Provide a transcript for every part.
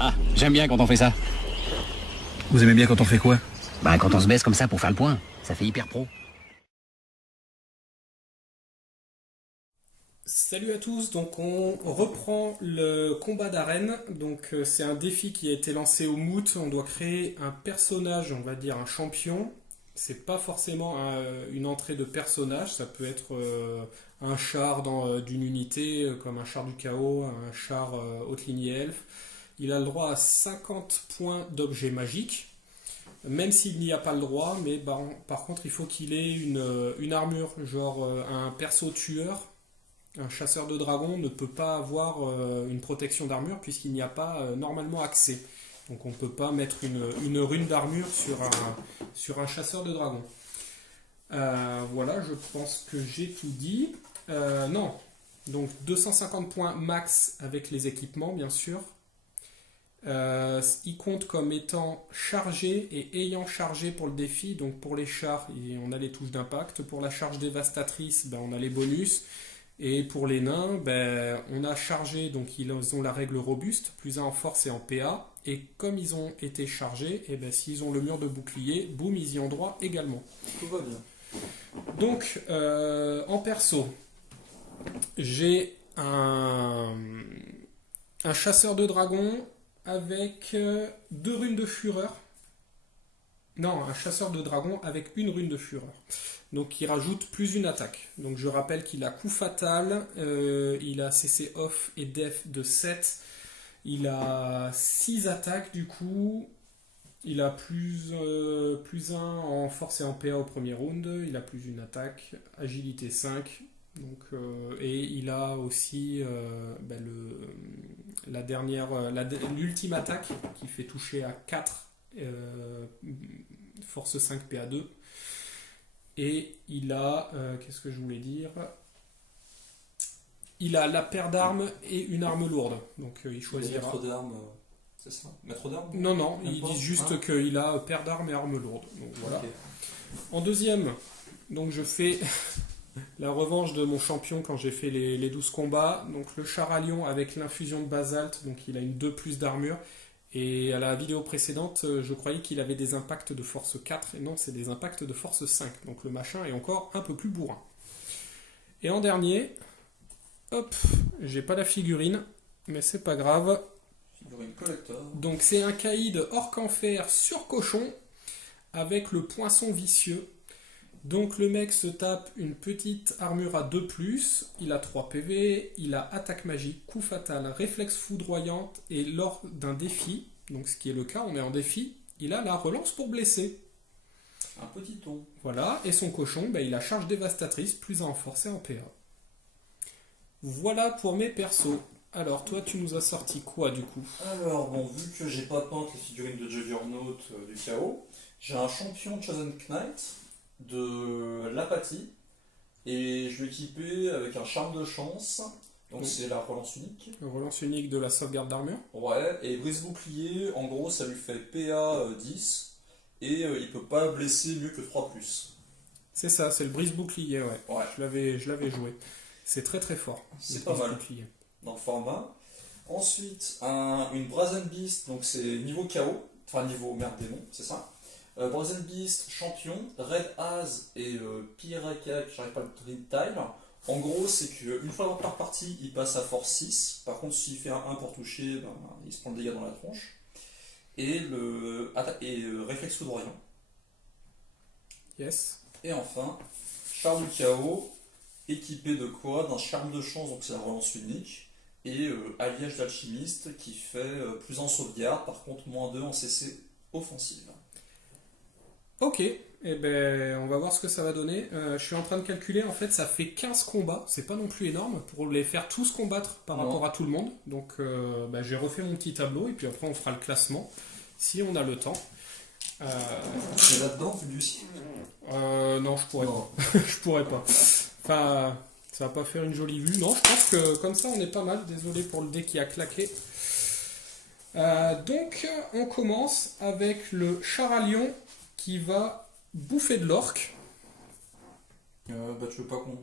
Ah, j'aime bien quand on fait ça. Vous aimez bien quand on fait quoi? Bah, quand on se baisse comme ça pour faire le point. Ça fait hyper pro. Salut à tous, donc on reprend le combat d'arène. Donc c'est un défi qui a été lancé au Moot. On doit créer un personnage, on va dire un champion. C'est pas forcément une entrée de personnage, ça peut être un char d'une unité, comme un char du chaos, un char haute lignée elfe. Il a le droit à 50 points d'objets magiques, même s'il n'y a pas le droit, mais par contre il faut qu'il ait une armure, genre un perso tueur. Un chasseur de dragons ne peut pas avoir une protection d'armure puisqu'il n'y a pas normalement accès. Donc on ne peut pas mettre une rune d'armure sur un chasseur de dragons. Voilà, je pense que j'ai tout dit. Non, donc 250 points max avec les équipements, bien sûr. Il compte comme étant chargé et ayant chargé pour le défi. Donc pour les chars, on a les touches d'impact. Pour la charge dévastatrice, on a les bonus. Et pour les nains, on a chargé, donc ils ont la règle robuste, plus 1 en force et en PA. Et comme ils ont été chargés, s'ils ont le mur de bouclier, boum, ils y ont droit également. Tout va bien. Donc, en perso, j'ai un chasseur de dragons avec 2 runes de fureur. Non, un chasseur de dragons avec une rune de fureur. Donc il rajoute plus une attaque. Donc je rappelle qu'il a coup fatal, il a CC off et def de 7. Il a 6 attaques du coup. Il a plus 1 en force et en PA au premier round. Il a plus une attaque, agilité 5. Donc, et il a aussi l'ultime attaque qui fait toucher à 4. Force 5 PA2 et il a qu'est-ce que je voulais dire, il a la paire d'armes et une arme lourde, donc il choisira. Maître d'armes, c'est ça? Maître d'armes? Non, ils disent juste qu'il a paire d'armes et arme lourde, donc voilà. Okay. En deuxième, donc je fais la revanche de mon champion quand j'ai fait les 12 combats, donc le char à lion avec l'infusion de basalte, donc il a une 2+ d'armure. Et à la vidéo précédente, je croyais qu'il avait des impacts de force 4, et non, c'est des impacts de force 5. Donc le machin est encore un peu plus bourrin. Et en dernier, hop, j'ai pas la figurine, mais c'est pas grave. Figurine collector. Donc c'est un caïd orc en fer sur cochon, avec le poinçon vicieux. Donc le mec se tape une petite armure à 2+, il a 3 PV, il a attaque magique, coup fatal, réflexe foudroyante, et lors d'un défi, donc ce qui est le cas, on est en défi, il a la relance pour blesser. Un petit ton. Voilà, et son cochon, il a charge dévastatrice, plus 1 en force et en PA. Voilà pour mes persos. Alors toi tu nous as sorti quoi du coup? Alors bon, vu que j'ai pas peint les figurines de Juggernaut du chaos, j'ai un champion Chosen Knight de l'apathie et je vais équiper avec un charme de chance, donc c'est la relance unique. Relance unique de la sauvegarde d'armure. Ouais, et brise bouclier, en gros ça lui fait PA 10 et il peut pas blesser mieux que 3+. C'est ça, c'est le brise bouclier, ouais. Je l'avais joué. C'est très très fort. C'est pas mal dans le format. Ensuite, une Brazen Beast, donc c'est niveau chaos, enfin niveau merde démon, c'est ça. Brazen Beast, champion, Red Az et Piraka, j'arrive pas le Dream Tile. En gros, c'est qu'une fois par partie, il passe à force 6. Par contre, s'il fait un 1 pour toucher, il se prend le dégât dans la tronche. Et réflexe foudroyant. Yes. Et enfin, char du chaos, équipé de quoi? D'un charme de chance, donc c'est la relance unique. Et alliage d'alchimiste qui fait plus 1 en sauvegarde, par contre moins 2 en CC offensive. Ok, on va voir ce que ça va donner. Je suis en train de calculer, en fait ça fait 15 combats, c'est pas non plus énorme pour les faire tous combattre par rapport à tout le monde. Donc j'ai refait mon petit tableau et puis après on fera le classement si on a le temps. C'est là-dedans, Lucie? Non, je pourrais pas. Je pourrais pas. Enfin, ça va pas faire une jolie vue. Non, je pense que comme ça on est pas mal. Désolé pour le dé qui a claqué. Donc on commence avec le char à lion qui va bouffer de l'orc. Tu veux pas qu'on...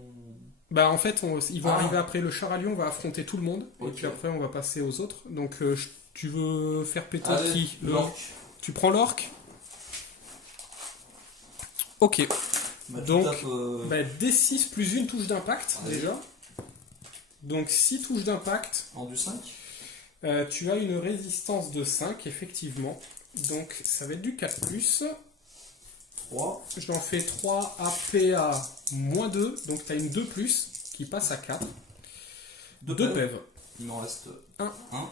En fait, ils vont arriver après. Le char à lion va affronter tout le monde. Okay. Et puis après, on va passer aux autres. Donc, Tu veux faire péter Allez, qui? l'orque. Tu prends l'orque? Ok. Bah, tu Donc, tapes, bah, D6 plus une touche d'impact, Vas-y. déjà. Donc 6 touches d'impact. en du 5. Tu as une résistance de 5, effectivement. Donc ça va être du 4+. 3. J'en fais 3 à PA moins 2. Donc tu as une 2+, qui passe à 4. 2 PEV. Il m'en reste Un. 1.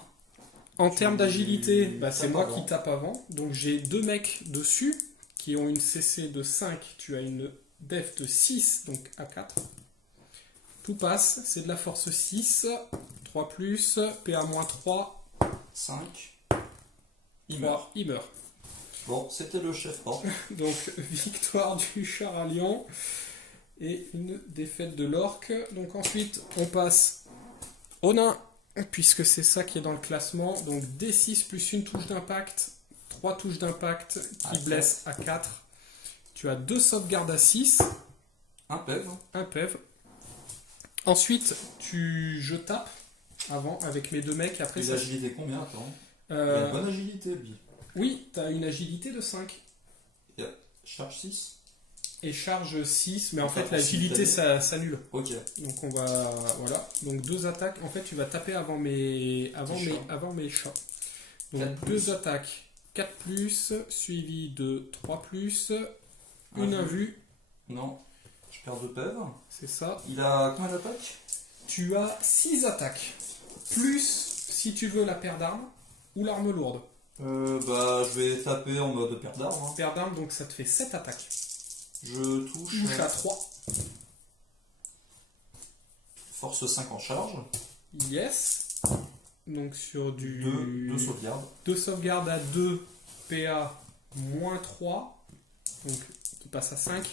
En termes d'agilité, Tu bah, c'est tapes moi avant. qui tape avant. Donc j'ai 2 mecs dessus qui ont une CC de 5. Tu as une def de 6, donc à 4. Tout passe, c'est de la force 6. 3+, PA-3, 5. Il meurt. il meurt. Bon, c'était le chef orque. Donc victoire du char à lion et une défaite de l'orque. Donc ensuite on passe au nain, puisque c'est ça qui est dans le classement. Donc D6 plus une touche d'impact, 3 touches d'impact qui À blessent à 4. Tu as 2 sauvegardes à 6, Un PEV. un PEV. Ensuite je tape avant avec mes 2 mecs. Après Et ça, l'agilité combien? Attends. Il a une bonne agilité, lui. oui, tu as une agilité de 5. Charge 6. Et charge 6, mais en Ça fait fait l'agilité six ça s'annule. Ok. Donc on va, voilà, donc 2 attaques. En fait, tu vas taper avant mes chats. Donc 4+. 2 attaques, 4+, suivi de 3+, une Un invue, Non. Je perds 2 PEV. c'est ça. Il a combien d'attaques? Tu as 6 attaques, plus si tu veux la paire d'armes ou l'arme lourde. Bah, je vais taper en mode paire d'armes. Hein. Paire d'armes, donc ça te fait 7 attaques. Je touche. Touche à 3. Force 5 en charge. Yes. Donc sur du 2 sauvegardes. 2 sauvegardes à 2, PA moins 3, donc qui passe à 5.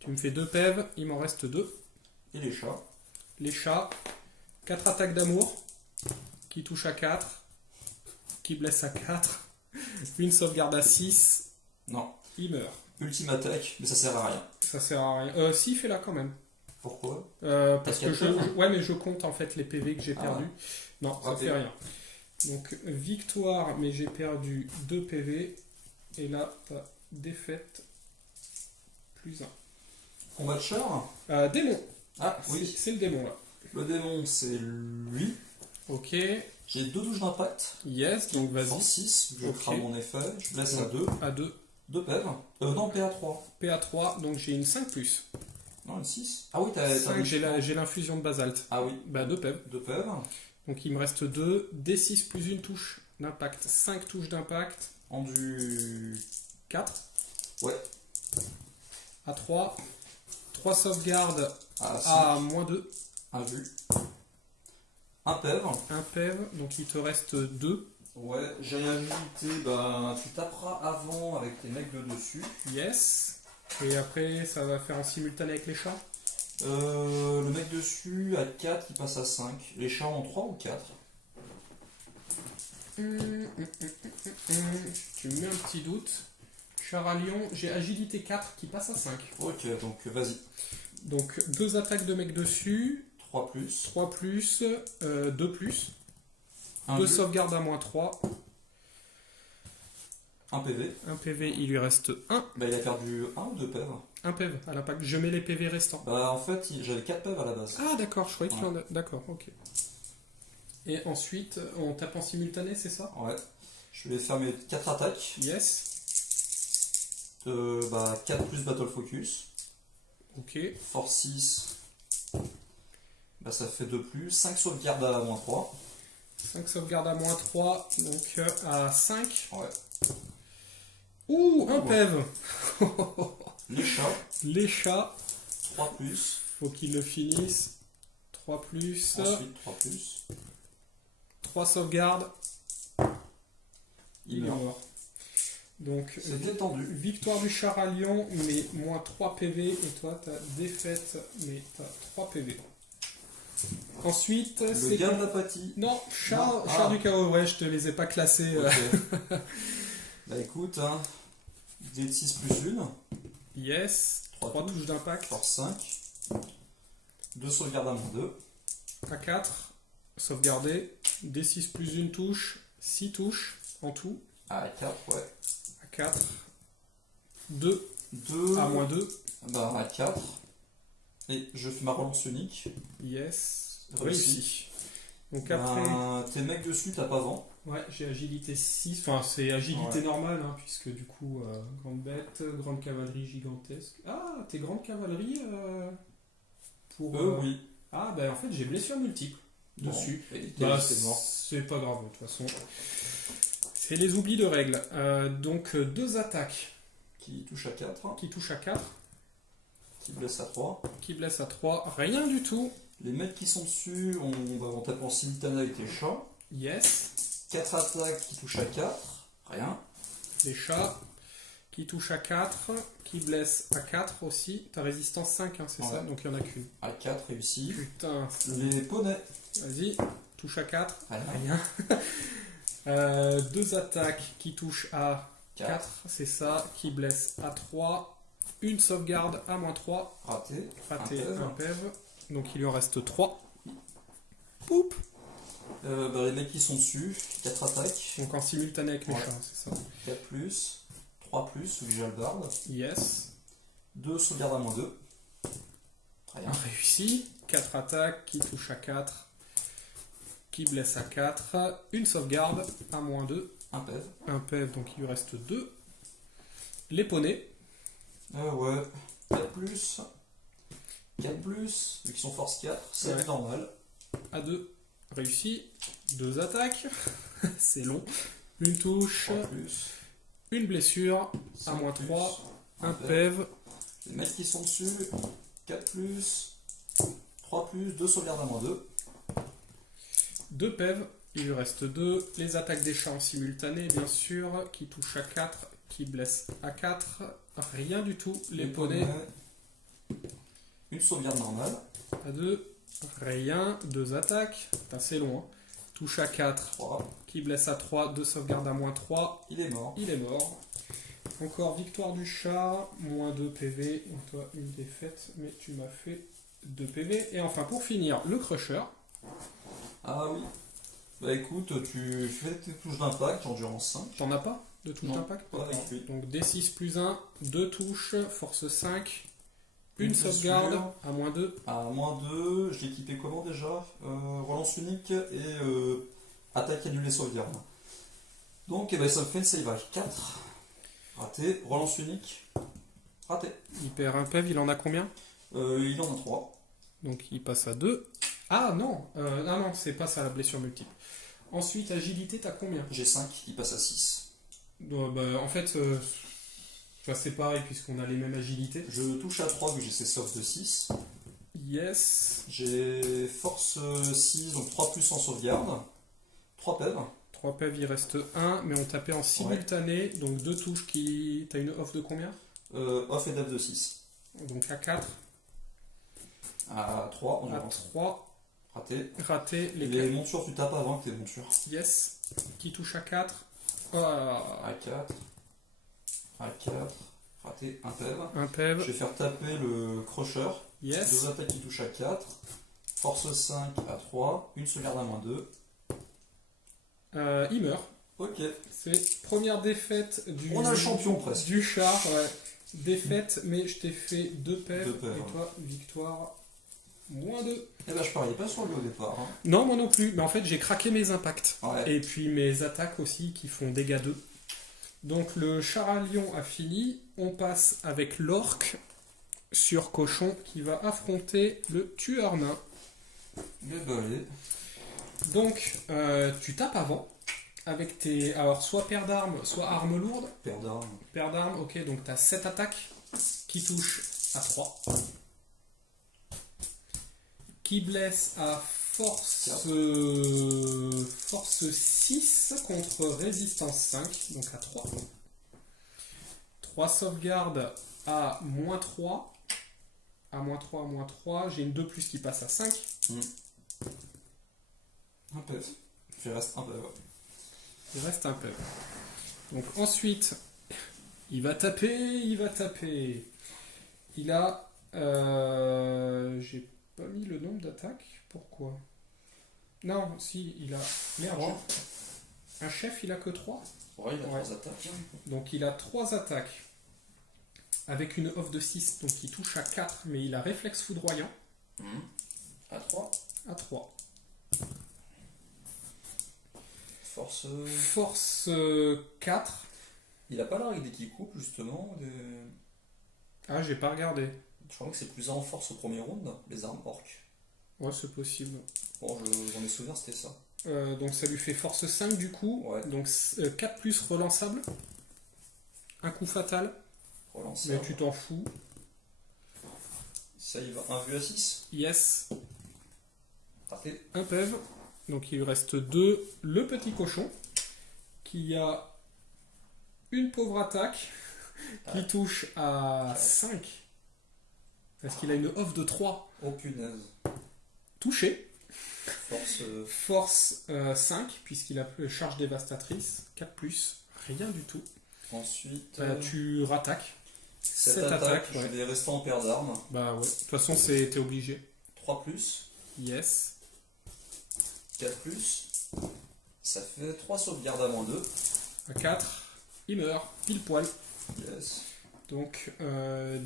Tu me fais 2 PEV, il m'en reste 2. Et les chats. Les chats, 4 attaques d'amour, qui touchent à 4, qui blessent à 4, une sauvegarde à 6, Non. il meurt. Ultime attaque, mais ça sert à rien. Ça sert à rien. Si, fais-la quand même. Pourquoi? Parce T'as que quatre PV? ouais, mais je compte en fait les PV que j'ai Ah perdus. ouais. Non, ça Ok. fait rien. Donc victoire, mais j'ai perdu 2 PV. Et là, t'as défaite plus 1. Combat de char. Démon. Ah oui. C'est le démon là. Le démon, c'est lui. Ok. J'ai 2 touches d'impact. Yes, donc vas-y. Force 6. Je Ok. ferai mon effet. Je blesse à Donc, 2. À 2. 2 PEV. Non, PA3. PA3, donc j'ai une 5+. Non, une 6. Ah oui, t'as 5, des- j'ai l'infusion de basalte. Ah oui. Bah 2 PEV. 2 PEV. Donc il me reste 2. D6 plus une touche d'impact. 5 touches d'impact. En du. 4. Ouais. À 3. 3 sauvegardes À 5. à moins 2. Un vu. Un PEV. Un PEV, donc il te reste 2. Ouais, j'ai une agilité. Bah, tu taperas avant avec tes mecs de dessus. Yes. Et après, ça va faire en simultané avec les chats. Le mec dessus à 4 il passe à 5. Les chats en 3 ou 4? Tu me mets un petit doute. Char à lion, j'ai agilité 4 qui passe à 5. Ok, donc vas-y. Donc 2 attaques de mec dessus, 3 plus. 3 plus, 2 plus, Un 2 vu. sauvegardes à moins 3, Un PV. un PV, il lui reste 1. Bah, il a perdu 1 ou 2 PEV. Un PV à l'impact. Je mets les PV restants. Bah, en fait, j'avais 4 PEV à la base. Ah d'accord, je croyais qu'il Ouais. en a... D'accord, ok. Et ensuite, on tape en simultané, c'est ça? Ouais. Je vais faire mes 4 attaques. Yes. Bah, 4 plus Battle Focus. Ok. Force 6. Bah, ça fait 2 plus. 5 sauvegardes à moins 3. 5 sauvegardes à moins 3, donc à 5. Ouais. Ouh, un Ouais. PEV. Les chats. Les chats, 3 plus. faut qu'ils le finissent. 3 plus, Ensuite, 3 plus. 3 sauvegardes, Il il est meurt. mort. Donc, C'est détendu. victoire du char à lion, mais moins 3 PV. Et toi, t'as défaite, mais t'as 3 PV. Ensuite, Le c'est... gars de l'apathie. Non, char, Non. char Ah. du chaos, ouais, je te les ai pas classés. Ok. Bah écoute, hein, D6 plus 1, Yes, 3 Trois touches d'impact. force 5, 2 sauvegardes à moins 2, À 4, sauvegarder. D6 plus une touche, 6 touches en tout. À 4, ouais. À 4. 2. 2. À -2. Bah, à 4. Et je fais ma relance unique. Yes. Réussi. Réussi. Donc après... Tes mecs dessus, t'as pas vent. Ouais, j'ai agilité 6. Enfin, c'est agilité Ouais. normale, hein, puisque du coup, grande bête, grande cavalerie gigantesque. Ah, t'es grande cavalerie pour... Oui. Ah, bah en fait, j'ai blessure multiple dessus. Bon. Et Bah, c'est mort. c'est pas grave, de toute façon. C'est les oublis de règles. Donc, 2 attaques Qui touche à 4. qui touchent à 4, Qui blesse à 3. qui blessent à 3. Rien du tout. Les mecs qui sont dessus, on va taper en simultané avec les chats. Yes. 4 attaques qui touchent à 4. Rien. Les chats qui touchent à 4, qui blessent à 4 aussi. T'as résistance 5, hein, c'est Ouais. ça? Donc, il n'y en a qu'une. À 4 réussi. Putain. Les poneys. Vas-y, touche à 4. Rien. Rien. 2 attaques qui touchent à 4, 4. c'est ça, qui blessent à 3. Une sauvegarde à -3. Raté. Raté, Un un PEV. PEV. Donc il lui en reste 3. Poup. Bah, les mecs qui sont dessus, 4 attaques. Donc en simultané avec les Ouais. chats, c'est ça. 4 plus. 3 plus, celui que j'ai le barde. Yes. 2 sauvegardes à -2. Rien. Réussi. 4 attaques qui touchent à 4. Qui blessent à 4. Une sauvegarde à -2. Un PEV. Un PEV, donc il lui reste 2. Les poneys. Ouais. 4 plus. 4 plus. Vu qu'ils sont force 4, c'est Ouais. normal. À 2. Réussi. 2 attaques. C'est long. Une touche. 3 plus. Une blessure. À 5 -3. plus, Un PEV. PEV. Les mecs qui sont dessus, 4 plus. 3 plus, 2 sauvegardes à -2. 2 PEV. Il lui reste 2. Les attaques des chats en simultané, bien sûr. Qui touchent à 4. Qui blessent à 4. Rien du tout. Les poneys. Une sauvegarde normale. À 2. Rien. 2 attaques. Putain, c'est long. Hein. Touche à 4. 3. Qui blesse à 3. 2 sauvegardes à -3. Il est mort. Il est mort. Encore victoire du chat. -2 PV. Donc toi, une défaite. Mais tu m'as fait 2 PV. Et enfin, pour finir, le crusher. Ah oui. Bah écoute, tu fais tes touches d'impact, endurance 5. T'en as pas de touche Non, d'impact? pas avec lui. Donc D6 plus 1. 2 touches. Force 5. Une blessure. sauvegarde à -2. À -2, je l'ai équipé comment déjà Relance unique et attaque annulée sauvegarde. Donc eh ben, ça me fait une save à 4. Raté. Relance unique. Raté. Il perd un PEV. Il en a combien? Il en a 3. Donc il passe à 2. Ah non, non, c'est pas ça la blessure multiple. Ensuite, agilité, t'as combien? J'ai 5 qui passe à 6. En fait, c'est pareil puisqu'on a les mêmes agilités. Je touche à 3 vu que j'ai ces softs de 6. Yes. J'ai force 6, donc 3 plus en sauvegarde. 3 PEV. 3 PEV, il reste 1, mais on tapait en simultané. Donc 2 touches qui. T'as une off de combien? Off et def de 6. Donc à 4. À 3, on À avance. 3. Raté. Raté. Les montures, tu tapes avant que tes montures. Yes. Qui touche à 4. À 4. À 4. Raté. Un PEV. Un PEV. Je vais faire taper le crusher. Yes. 2 attaques qui touchent à 4. Force 5 à 3. Une sauvegarde à -2. Il meurt. Ok. C'est première défaite du. On a le champion presque. Du char, ouais. Défaite, mais je t'ai fait 2 PEV. Deux PEV, Et ouais. toi, victoire, -2. Eh ben, je pariais pas sur lui au départ. Hein. Non, moi non plus. Mais en fait, j'ai craqué mes impacts. Ouais. Et puis mes attaques aussi qui font dégâts 2. Donc le char à lion a fini. On passe avec l'orc sur cochon qui va affronter le tueur nain. Mais bah, allez. Donc tu tapes avant. Avec tes. Alors soit paire d'armes, soit arme lourde. Paire d'armes. Paire d'armes, ok, donc tu as 7 attaques qui touchent à 3. Qui blessent à force, force 6 contre résistance 5, donc à 3. 3 sauvegardes à -3. À -3, à -3. J'ai une 2 plus qui passe à 5. Un PEV. Il reste un PEV. Il reste un peu. Donc ensuite, il va taper, il va taper. Il a... j'ai pas mis le nombre d'attaques. Pourquoi? Non, si, il a... Merde. Un chef, il a que 3. Ouais, il a Ouais. 3 attaques. Donc il a 3 attaques. Avec une off de 6, donc il touche à 4, mais il a réflexe foudroyant À 3. à 3. Force. Force 4. Il a pas la règle qui coupe justement. Ah, j'ai pas regardé. Je crois que c'est plus 1 en force au premier round, les armes orques. Ouais, c'est possible. Bon, j'en ai souvenir, c'était ça. Donc ça lui fait force 5 du coup. Ouais. Donc 4 plus relançable. Un coup fatal. Relancer. Mais tu t'en fous. Ça, il va 1 vue à 6. Yes. Raté. Un PEV. Donc il lui reste 2. Le petit cochon. Qui a une pauvre attaque. Qui Ouais. touche à 5. Parce qu'il a une off de 3. Oh punaise. Touché. Force. Force 5. Puisqu'il a charge dévastatrice. 4 plus. Rien du tout. Ensuite. Tu rattaques. 7 7 attaques. attaques. Je Ouais. vais rester en paire d'armes. Bah ouais. De toute façon, t'es obligé. 3 plus. Yes. 4 plus. Ça fait 3 sauvegardes à -2. À 4. Il meurt. Pile poil. Yes. Donc,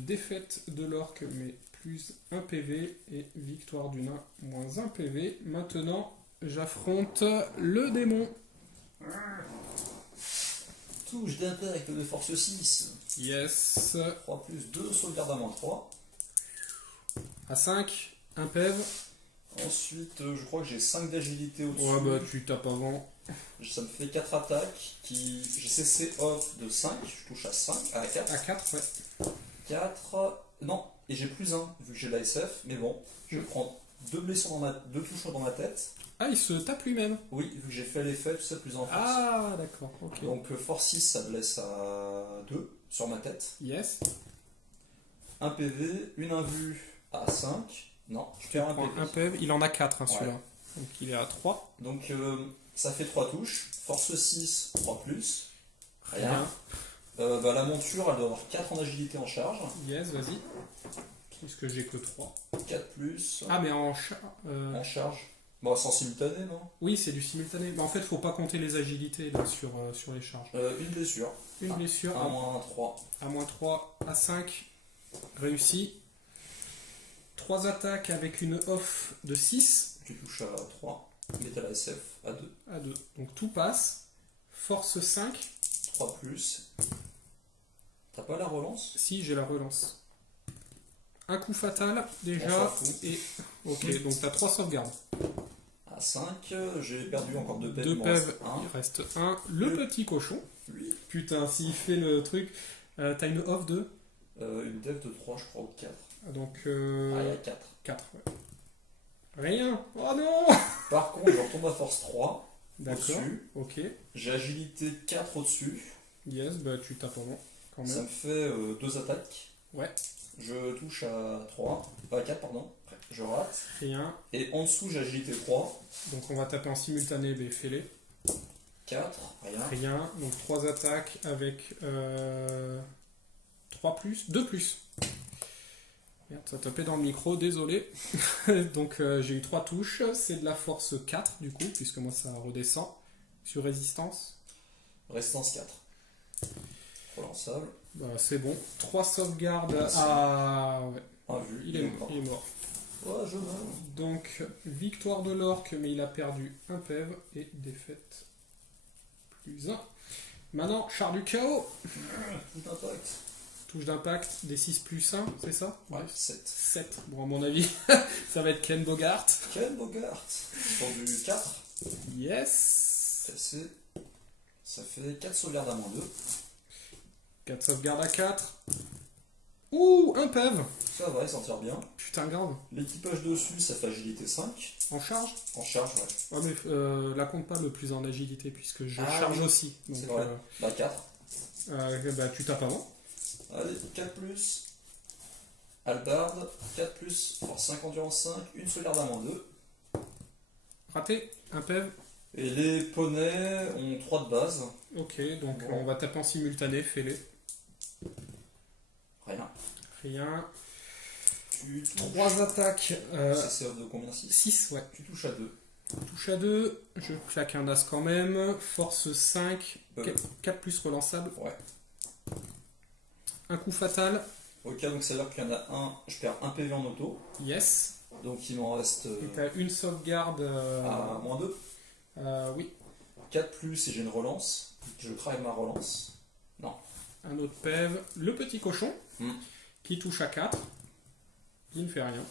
défaite de l'orque, mais plus 1 PV, et victoire du nain, moins 1 PV. Maintenant, j'affronte le démon. Touche d'attaque de force 6. Yes. 3 plus 2 sauvegardes à -3. À 5, 1 PV. Ensuite, je crois que j'ai 5 d'agilité au-dessus. Ouais, bah tu tapes avant. Ça me fait 4 attaques. J'ai CC off de 5. Je touche à 5. À 4. À 4, ouais. 4. Non, et j'ai plus 1 vu que j'ai la SF. Mais bon, je prends 2 blessures deux touches dans ma tête. Ah, il se tape lui-même. Oui, vu que j'ai fait l'effet, tout ça plus en force. Ah, d'accord, ok. Donc force 6, ça blesse à 2 sur ma tête. Yes. 1 PV, une invue à 5. Non, je perds un PV. Un PV, il en a 4, hein, Ouais. celui-là. Donc il est à 3. Donc ça fait 3 touches. Force 6, 3 plus. Rien. Bah, la monture, elle doit avoir 4 en agilité en charge. Yes, vas-y. Puisque j'ai que 3. 4 plus. Ah, mais En charge. Bon, sans simultané, non? oui, c'est du simultané. Mais en fait, faut pas compter les agilités là, sur les charges. Une blessure. Une blessure À -3. à -3, à 5, réussi. 3 attaques avec une off de 6 Tu touches à 3. Mais t'as la SF à 2. à 2. Donc tout passe. Force 5. 3 plus. T'as pas la relance? Si, j'ai la relance. Un coup fatal On déjà. s'en fout. Et ok, donc t'as 3 sauvegardes. À 5, j'ai perdu encore 2 PV. 2 PEV, Un. il reste 1. Le petit cochon. Oui. Putain, s'il fait le truc. T'as une off de. Une dev de 3, je crois, ou 4. Donc Ah, il y a 4. 4. Ouais. Rien. Oh non. Par contre, je retombe à force 3. D'accord. Au-dessus. Ok. J'ai agilité 4 au-dessus. Yes, bah tu tapes avant quand Ça même. me fait 2 attaques. Ouais. Je touche à 3. Pas 4, pardon. Je rate. Rien. Et en dessous, j'ai agilité 3. Donc on va taper en simultané, mais fais-les. 4. Rien. Rien. Donc 3 attaques avec 3 plus, 2 plus. Merde, ça a tapé dans le micro, désolé. Donc j'ai eu 3 touches. C'est de la force 4 du coup, puisque moi ça redescend. Sur résistance. Résistance 4. Relançable. Bah, c'est bon. 3 sauvegardes Merci. à. Ouais, Un vu. il est mort. Il est mort. Ouais, je meurs. Donc, victoire de l'orque, mais il a perdu un PEV et défaite plus 1. Maintenant, char du chaos. Tout impact. Touche d'impact des 6 plus 1, c'est ça? Ouais, 7. 7. Bon, à mon avis, ça va être Ken Bogart. Ken Bogart. Sur du 4. Yes. Cassé. Ça fait 4 sauvegardes à -2. 4 sauvegardes à 4. Ouh, un PEV. Ça va, il s'en tire bien. Putain, grave. L'équipage dessus, ça fait agilité 5. En charge? En charge, ouais. Ouais, mais la compte pas le plus en agilité, puisque je charge oui. aussi. Donc, C'est vrai. Bah 4. bah, tu tapes avant. Allez, 4 plus. Halbarde. 4 plus. Force 5, endurance 5. Une sauvegarde à -2. Raté, un PEV. Et les poneys ont 3 de base. Ok, donc Bon. on va taper en simultané, fais-les. Rien. Rien. Tu touches. 3 attaques. C'est de combien 6 6, ouais. Tu touches à 2. Touche à 2, je claque un as quand même. Force 5, 4 plus relançable. Ouais. Un coup fatal. Ok, donc c'est là qu'il y en a un, je perds un PV en auto. Yes. Donc il m'en reste Et t'as une sauvegarde. à -2. Oui. 4 plus et j'ai une relance. Je crame ma relance. Non. Un autre PEV. Le petit cochon. Hmm. Qui touche à 4. Il ne fait rien.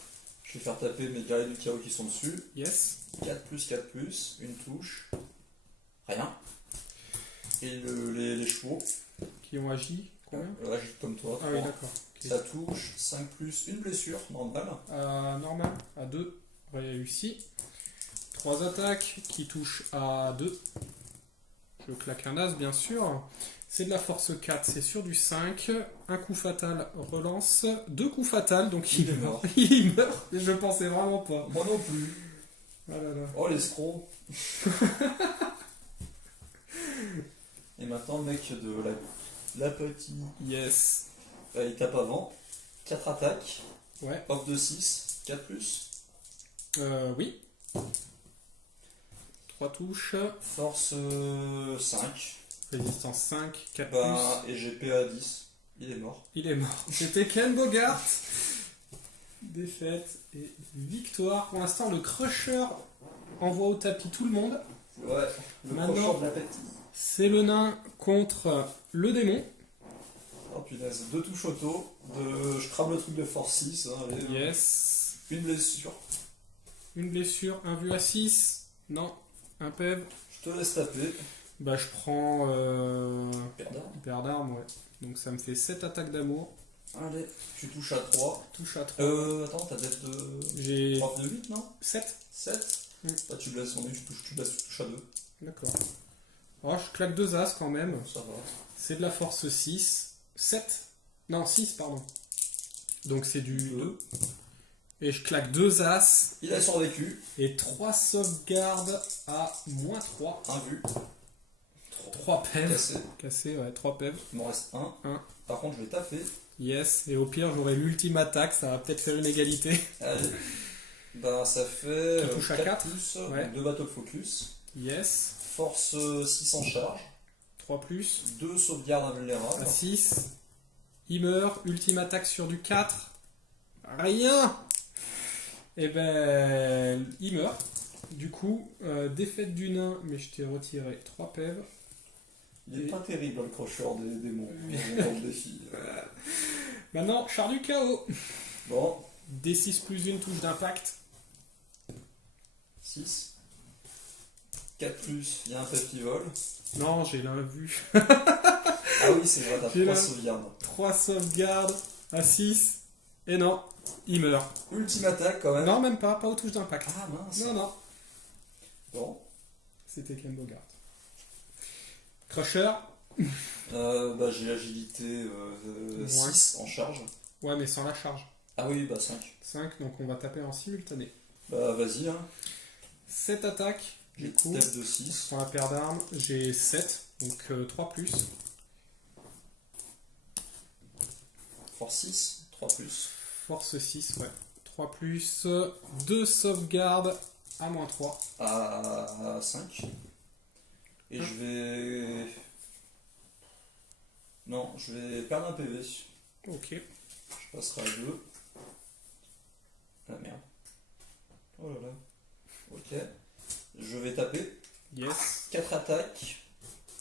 Je vais faire taper mes guerriers du chaos qui sont dessus. Yes. 4 plus, une touche. Rien. Et les chevaux. Qui ont agi. Combien Agissent comme toi. Ah oui, d'accord. Ok. Ça touche. 5 plus, une blessure, normale. Normal. À 2. Réussi. 3 attaques qui touchent à 2. Je claque un as, bien sûr. C'est de la force 4, c'est sur du 5. Un coup fatal, relance. 2 coups fatals, donc Il est mort. il meurt. Je pensais vraiment pas. Moi non plus. Ah là là. Oh l'escroc. Et maintenant le mec de la petite. Yes. Il tape avant. 4 attaques. Ouais. Off de 6. 4 plus. Oui. 3 touches. Force 5. Résistance 5, 4 Bah, et j'ai PA 10. Il est mort. plus. Il est mort. C'était Ken Bogart. Défaite et victoire. Pour l'instant, le Crusher envoie au tapis tout le monde. Ouais. Le Maintenant- prochain de l'appétit. C'est le nain contre le démon. Oh punaise. 2 touches auto. Je crame le truc de force 6. Hein, allez. Yes. Une blessure. Une blessure, un vu à 6. Non. Un PEV. Je te laisse taper. Bah, je prends Perdant. paire d'armes, ouais. Donc ça me fait 7 attaques d'amour. Allez. Tu touches à 3. Touche à 3. Attends, t'as peut-être J'ai 3 de 8, non 7. 7. Mm. Là, tu blesses son tu touches à 2. D'accord. Oh, je claque 2 as quand même. Ça va. C'est de la force 6. 7. Non, 6, pardon. Donc c'est du 2. Et je claque 2 as. Il a survécu. Et 3 sauvegardes à -3. Un vu. 3 PEV. Cassé. Cassé, ouais, 3 PEV. Il m'en reste un. Un. Par contre, je vais taper. Yes. Et au pire, j'aurai l'ultime attaque. Ça va peut-être faire une égalité. Allez. Bah, ça fait Tu touches à 4 4. plus. Ouais. Donc 2 battle focus. Yes. Force 6 en charge. 3 plus. 2 sauvegardes invulnérables. À 6. Il meurt. Ultime attaque sur du 4. Rien. Et ben, il meurt. Du coup, défaite du nain, mais je t'ai retiré 3 PEV. Il est pas terrible, le crocheur des démons. Dans le défi. Maintenant, char du chaos. Bon. D6 plus une touche d'impact. 6. 4 plus. Il y a un pep qui vole. Non, j'ai l'un vu. Ah oui, c'est vrai, t'as J'ai 3 la- sauvegardes. 3 sauvegardes à 6. Et non, il meurt. Ultime attaque quand même. Non, même pas aux touches d'impact. Ah mince. Non, non. Bon. C'était Ken Bogart. Crusher. Bah, j'ai agilité Moins. 6 en charge. Ouais, mais sans la charge. Ah oui, bah 5. 5, donc on va taper en simultané. Bah vas-y, hein. 7 attaques. J'ai Du coup, tête de 6. sur la paire d'armes, j'ai 7, donc 3 plus. Force 6, 3 plus. Force 6, ouais. 3 plus. 2 sauvegardes à -3. À 5. Et je vais. Non, je vais perdre un PV. Ok. Je passerai à 2. Ah merde. Oh là là. Ok. Je vais taper. Yes. 4 attaques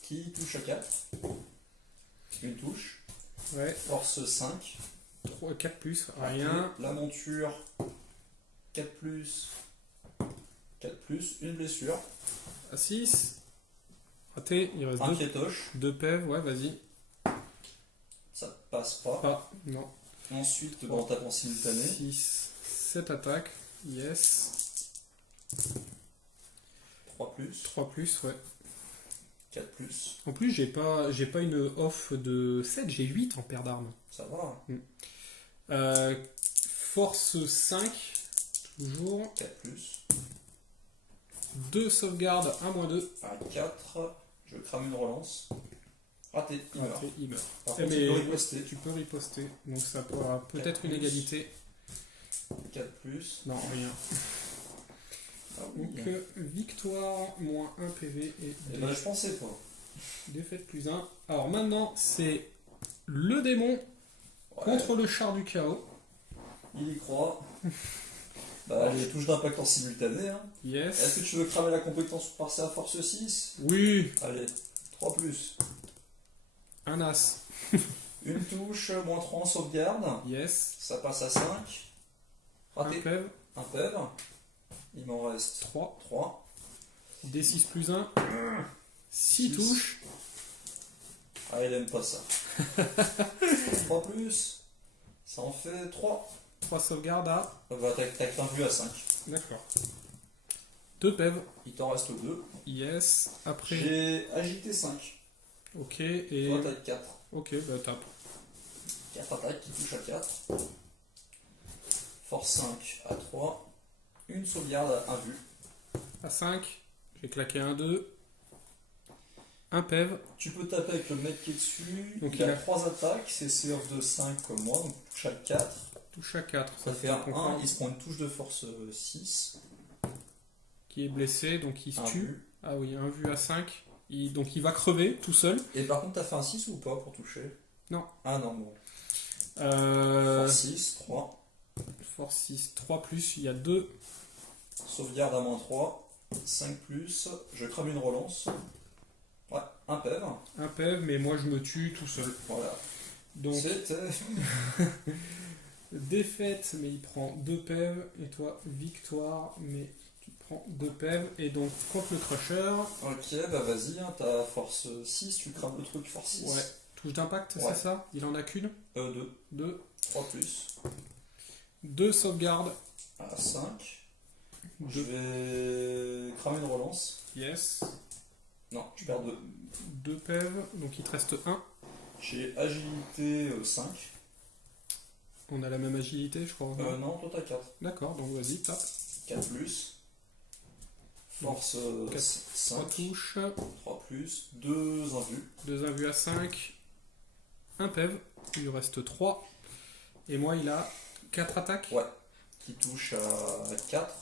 qui touchent à 4. Une touche. Ouais. Force 5. 3, 4 plus, rien. La monture. 4 plus. 4 plus. Une blessure. À 6. Raté, il reste Un 2 piétoche. PEV, ouais, vas-y. Ça passe pas. Ah, non. Ensuite, on tape en simultané. 6, 7 attaques. Yes. 3 plus. 3 plus, ouais. 4 plus. En plus, j'ai pas une off de 7, j'ai 8 en paire d'armes. Ça va. Force 5, toujours. 4 plus. 2 sauvegardes à -2. À 4. Je crame une relance. Raté. Il meurt. Raté, il meurt. Par Eh, contre, mais il peut riposter. tu peux riposter, donc ça pourra peut-être une plus. égalité. 4 plus. Non, rien. Ah oui. Donc victoire, moins 1 PV et Eh ben, je pensais pas. défaite plus 1. Alors maintenant, c'est le démon Ouais, contre le char du chaos. il y croit. Bah, les touches d'impact en simultané. Hein. Yes. Est-ce que tu veux cramer la compétence pour passer à force 6? Oui. Allez, 3 plus. Un as. Une touche, moins 3 en sauvegarde. Yes. Ça passe à 5. Un Raté. PEV. Un PEV. Il m'en reste 3. 3. D6 plus 1. 6 Six. touches. Ah, il aime pas ça. 3 plus. Ça en fait 3. 3 sauvegardes à. Bah, t'as qu'un vu à 5. D'accord. 2 PEV. Il t'en reste 2. Yes. Après. J'ai agité 5. Ok. Et. Toi, t'as 4. Ok, bah tape. 4 attaques qui touchent à 4. Force 5 à 3. Une sauvegarde à 1 vu. À 5. J'ai claqué un 2. Un PEV. Tu peux taper avec le mec qui est dessus. Donc il il a a- 3 attaques. C'est CF de 5 comme moi. Donc il touche à 4. Touche à 4. Ça fait un 1. Il se prend une touche de force 6. Qui est blessé, donc il se Un tue. vu. Ah oui, un vu à 5. Donc il va crever tout seul. Et par contre, t'as fait un 6 ou pas pour toucher? Non. Ah non, bon. Force Force 6, 3. 6, 3 plus, il y a 2. Sauvegarde à moins 3. 5 plus. Je crame une relance. Ouais, un PEV. Un PEV, mais moi je me tue tout seul. Voilà. Donc C'était. défaite, mais il prend 2 PEV. Et toi, victoire, mais tu prends 2 PEV. Et donc contre le crusher, Ok, bah vas-y, hein, t'as force 6, tu crames le truc force 6. ouais, touche d'impact, Ouais. c'est ça? Il en a qu'une? 2, 2. 3 plus. 2 sauvegardes. À 5. Je 2. vais cramer une relance. Yes. Non, je perds 2. 2 PEV, donc il te reste 1. J'ai agilité 5. On a la même agilité, je crois. Non, toi t'as 4. D'accord, donc vas-y, tape. 4 plus. Force 4, 5. 3 touches. 3 plus. 2 invus. 2 invus à 5. Un PEV. Il lui reste 3. Et moi, il a 4 attaques. Ouais. Qui touche à 4.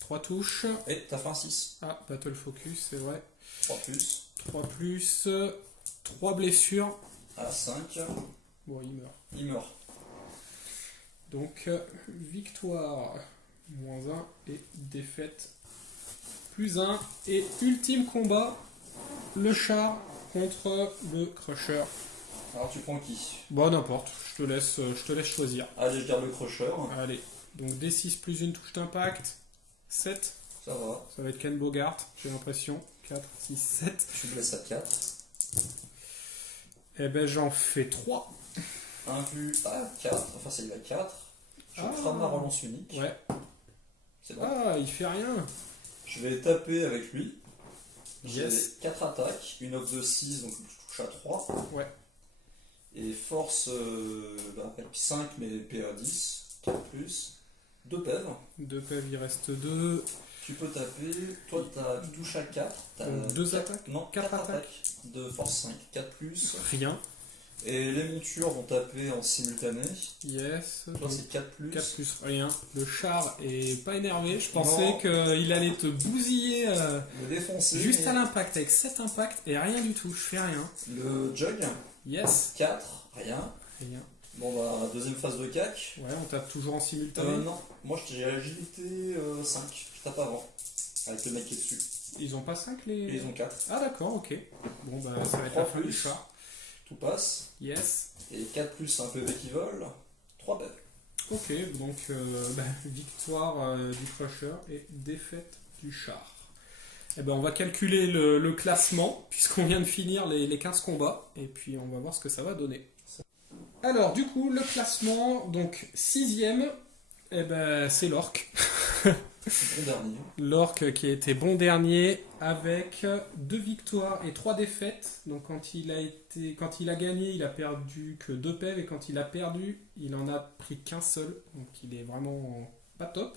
3 touches. Et t'as fait un 6. Ah, Battle Focus, c'est vrai. 3 plus. 3 plus. 3 blessures. À 5. Bon, il meurt. Il meurt. Donc, victoire. Moins 1 et défaite. Plus 1. Et ultime combat. Le char contre le crusher. Alors tu prends qui? Bon, n'importe. Je te laisse choisir. Allez, je garde le crusher. Allez. Donc, D6 plus une touche d'impact. 7. Ça va. Ça va être Ken Bogart, j'ai l'impression. 4, 6, 7. Tu blesses à 4. Eh ben j'en fais 3. Un vu à 4. Enfin, c'est il a 4. Je Ah. crame ma relance unique. Ouais. C'est bon. Ah, il fait rien. Je vais taper avec lui. J'ai Yes. 4 attaques. Une off de 6, donc je touche à 3. Ouais. Et force 5, mais PA 10. 4 plus. 2 PEV. 2 PEV, il reste 2. Tu peux taper. Toi, tu touches à 4. T'as 2 4 attaques. Non, 4 4 attaques. attaques de force 5. 4 plus. Rien. Et les montures vont taper en simultané. Yes. Toi, c'est 4 plus. 4 plus rien. Le char est pas énervé. Je pensais Non. qu'il allait te bousiller Le défoncer. juste mais à l'impact avec 7 impacts et rien du tout. Je fais rien. Le jug. Yes. 4. Rien. Rien. Bon, bah, deuxième phase de cac. Ouais, on tape toujours en simultané. Non, moi j'ai agilité 5. Je tape avant. Avec le mec qui est dessus. Ils ont pas 5 les. Et ils ont 4. Ah d'accord, ok. Bon bah ça va être 3 la fin du plus. char. Tout passe. Yes. Et 4 plus un PV qui vole. 3 PV. Ok, donc victoire du crusher et défaite du char. Eh ben, on va calculer le classement, puisqu'on vient de finir les 15 combats, et puis on va voir ce que ça va donner. Alors, du coup, le classement, donc 6ème, eh ben, c'est l'orque. Bon dernier. L'orque qui a été bon dernier, avec 2 victoires et 3 défaites. Donc quand il a gagné, il a perdu que 2 PEV, et quand il a perdu, il en a pris qu'un seul. Donc il est vraiment pas top.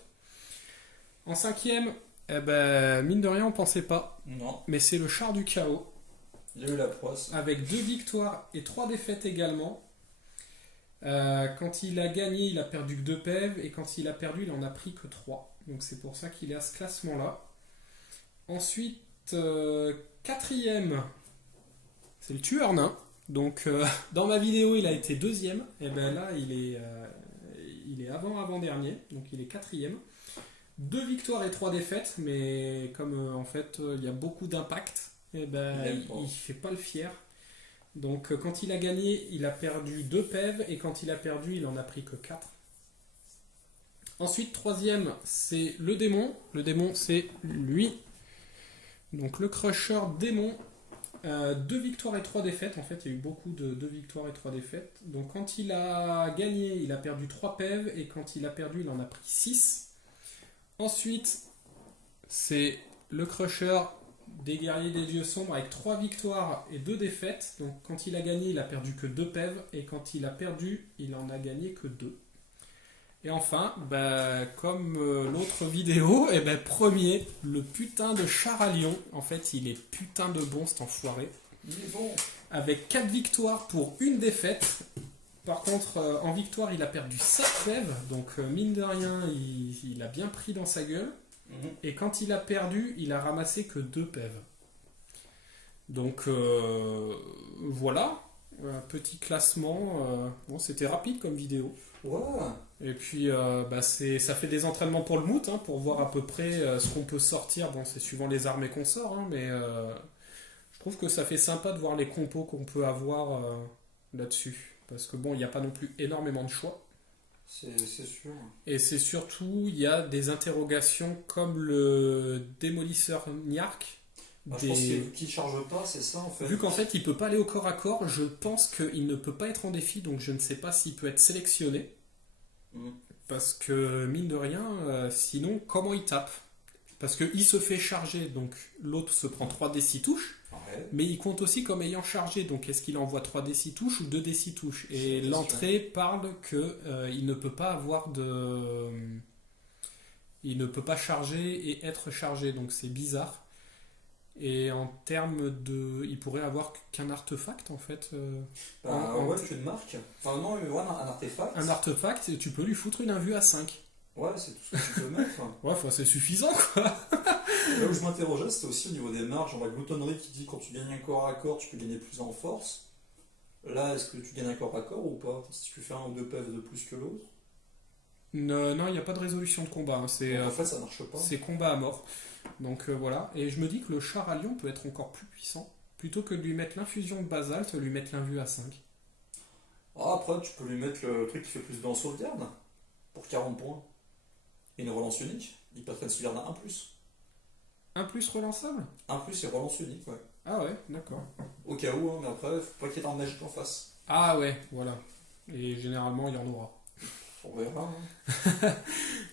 En 5ème, eh ben, mine de rien, on pensait pas. Non, Mais c'est le char du chaos, il a eu la poisse. avec 2 victoires et 3 défaites également. Quand il a gagné, il a perdu que 2 PEV, et quand il a perdu, il en a pris que 3. Donc c'est pour ça qu'il est à ce classement-là. Ensuite, quatrième, c'est le tueur nain. Donc dans ma vidéo, il a été deuxième. Et ben là, il est avant-dernier. Donc il est quatrième. 2 victoires et 3 défaites. Mais comme en fait, il y a beaucoup d'impact, et ben, il fait pas le fier. Donc quand il a gagné, il a perdu 2 PEV. Et quand il a perdu, il en a pris que 4. Ensuite, troisième, c'est le démon. Le démon, c'est lui. Donc le crusher démon. 2 victoires et 3 défaites. En fait, il y a eu beaucoup de 2 victoires et 3 défaites. Donc quand il a gagné, il a perdu 3 PEV. Et quand il a perdu, il en a pris 6. Ensuite, c'est le crusher des guerriers des dieux sombres avec 3 victoires et 2 défaites. Donc quand il a gagné, il a perdu que 2 PEV. Et quand il a perdu, il en a gagné que 2. Et enfin, comme l'autre vidéo, premier, le putain de char à lion. En fait, il est putain de bon, cet enfoiré. Il est bon. Avec 4 victoires pour 1 défaite. Par contre, en victoire, il a perdu 7 PEV. Donc, mine de rien, il a bien pris dans sa gueule. Et quand il a perdu, il a ramassé que 2 PEV. Donc, voilà. Un petit classement. Bon, c'était rapide comme vidéo. Ouais. Et puis ça fait des entraînements pour le moot, pour voir à peu près ce qu'on peut sortir. Bon, c'est suivant les armées qu'on sort, mais je trouve que ça fait sympa de voir les compos qu'on peut avoir là-dessus. Parce que bon, il n'y a pas non plus énormément de choix. C'est sûr. Et c'est surtout, il y a des interrogations comme le démolisseur Niark. Je pense qu'il ne charge pas, c'est ça en fait. Vu qu'en fait il peut pas aller au corps à corps, je pense qu'il ne peut pas être en défi, donc je ne sais pas s'il peut être sélectionné. Parce que mine de rien, sinon comment il tape? Parce qu'il se fait charger, donc l'autre se prend 3 D6 touches, mais il compte aussi comme ayant chargé, donc est-ce qu'il envoie 3 D6 touches ou 2 D6 touches? Et l'entrée parle qu'il ne peut pas avoir de... Il ne peut pas charger et être chargé, donc c'est bizarre. Et en termes de... Il pourrait avoir qu'un artefact en fait. Ouais, tu une marque. Enfin non, mais ouais, un artefact. Un artefact, tu peux lui foutre une invue à 5. Ouais, c'est tout ce que tu peux mettre. Ouais, c'est suffisant quoi. Là où je m'interrogeais, c'était aussi au niveau des marges. On a gloutonnerie qui dit quand tu gagnes un corps à corps, tu peux gagner plus en force. Là, est-ce que tu gagnes un corps à corps ou pas? Si tu fais 1 ou 2 PEV de plus que l'autre? Non, il n'y a pas de résolution de combat. En fait, ça marche pas. C'est combat à mort. Donc voilà. Et je me dis que le char à lion peut être encore plus puissant. Plutôt que de lui mettre l'infusion de basalte, lui mettre l'invue à 5. Après, tu peux lui mettre le truc qui fait plus de sauvegarde. Pour 40 points. Et une relance unique. Il passerait une sauvegarde à 1+. 1+ relançable? 1+ et relance unique, ouais. Ah ouais, d'accord. Au cas où, mais après, faut pas qu'il y ait un magique en face. Ah ouais, voilà. Et généralement, il y en aura. On verra.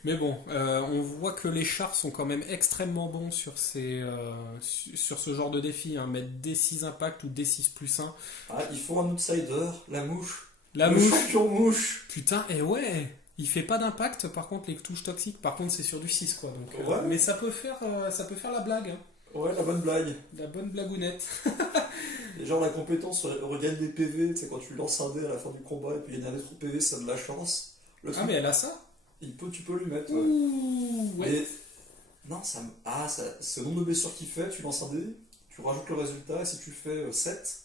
Mais bon, on voit que les chars sont quand même extrêmement bons sur ce genre de défi. Mettre D6 impact ou D6+1. Ah, il faut un outsider, la mouche. La le mouche. champion mouche. Putain, et ouais, il fait pas d'impact. Par contre, les touches toxiques, par contre, c'est sur du 6 quoi. Donc, ouais. Mais ça peut faire la blague. Ouais, la bonne blague. La bonne blagounette. Et genre la compétence regagne des PV, c'est quand tu lances un dé à la fin du combat et puis il y a un trop PV, ça a de la chance. Mais elle a ça? Tu peux lui mettre. Ouh, ouais. Et... Non, ce nombre de blessures qu'il fait, tu lances un dé, tu rajoutes le résultat, et si tu fais 7,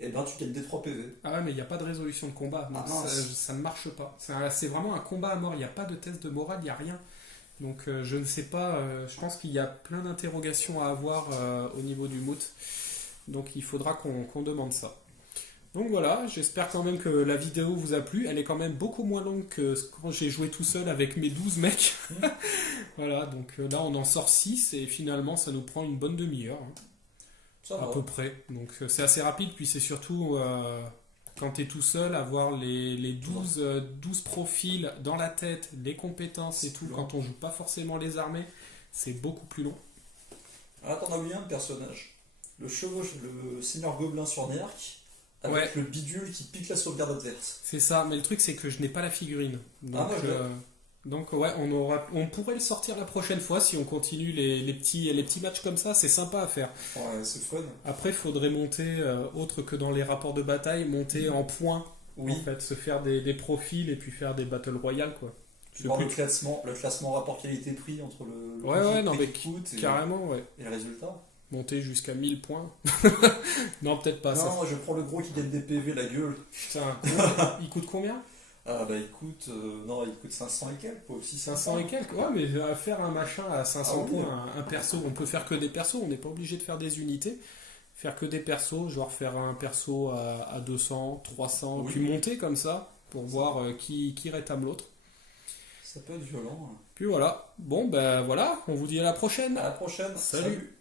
et ben tu gagnes des 3 PV. Ah ouais, mais il n'y a pas de résolution de combat, donc ça ne marche pas. C'est vraiment un combat à mort, il n'y a pas de test de morale, il n'y a rien. Donc je ne sais pas, je pense qu'il y a plein d'interrogations à avoir au niveau du moot. Donc il faudra qu'on demande ça. Donc voilà, j'espère quand même que la vidéo vous a plu. Elle est quand même beaucoup moins longue que quand j'ai joué tout seul avec mes 12 mecs. Voilà, donc là on en sort 6 et finalement ça nous prend une bonne demi-heure. À peu près. Donc c'est assez rapide, puis c'est surtout quand tu es tout seul, avoir les 12 profils dans la tête, les compétences et tout, quand on joue pas forcément les armées, c'est beaucoup plus long. Ah, t'en as oublié un personnage. Le seigneur gobelin sur Niark. Avec le bidule qui pique la sauvegarde adverse. C'est ça, mais le truc c'est que je n'ai pas la figurine. Donc ouais, on pourrait le sortir la prochaine fois si on continue les petits matchs comme ça, c'est sympa à faire. Ouais, c'est fun. Après, il faudrait monter, autre que dans les rapports de bataille, monter en points. Oui. En fait, se faire des profils et puis faire des battle royales, quoi. C'est voir plus- le classement rapport qualité-prix entre le Ouais, non, mais qui coûte carrément, ouais. et le résultat. Monter jusqu'à 1000 points. Non, peut-être pas ça. Non, moi je prends le gros qui gagne des PV, la gueule. Putain, il coûte combien? Ah bah il coûte, non, il coûte 500 et quelques, quoi, aussi 500 et quelques. Ouais, mais faire un machin à 500 Ah oui. points, un perso, on peut faire que des persos, on n'est pas obligé de faire des unités. Faire que des persos, genre faire un perso à 200, 300, Oui. puis monter comme ça, pour voir qui rétame l'autre. Ça peut être violent. Puis voilà. Bon, ben voilà, on vous dit à la prochaine. À la prochaine. Salut.